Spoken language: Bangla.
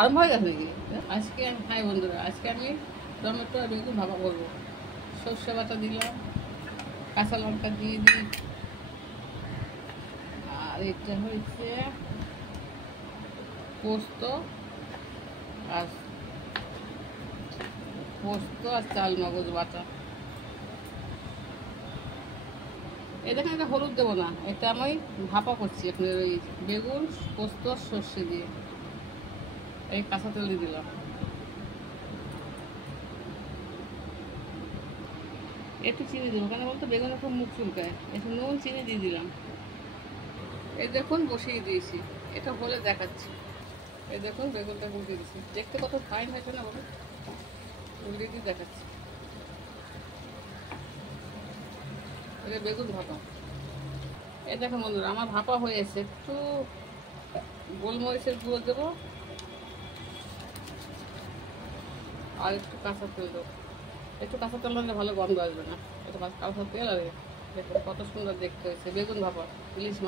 আরম্ভ হয়ে গেছে নাকি? আজকে আমি হাই বন্ধুরা, আজকে আমি টমেটো আর বেগুন ভাপা করবো। সর্ষে বাটা দিলাম, কাঁচা লঙ্কা দিয়ে দিই, আর এটা হচ্ছে পোস্ত আর চাল মগজ বাটা। এটা একটা হলুদ দেবো না, এটা আমি ভাপা করছি এখন। ওই বেগুন, পোস্ত, সর্ষে দিয়ে এই কাঁচা তেল দিয়ে দিলাম। একটু চিনি দেবো, কেন বলতো বেগুনের খুব মুখ চুলকায়। একটু নুন চিনি দিয়ে দিলাম। এই দেখুন বসিয়ে দিয়েছি, এটা হলে দেখাচ্ছি। এই দেখুন বেগুনটা উল্টে দিয়েছি, দেখতে কত ফাইন হয়েছে না বলুন। উল্টে দিয়ে দেখাচ্ছি, এটা বেগুন ভাপা। এই দেখুন বন্ধুরা, আমার ভাপা হয়ে এসে একটু গোলমরিচের গুঁড়ো দেবো আর একটু কাঁচা তেল দেবো। একটু কাঁচা তেল দিলে ভালো গন্ধ আসবে না। একটু কাঁচা তেল আর দেখুন কত সুন্দর দেখতে হয়েছে বেগুন ভাপা ইলিশ মাছ।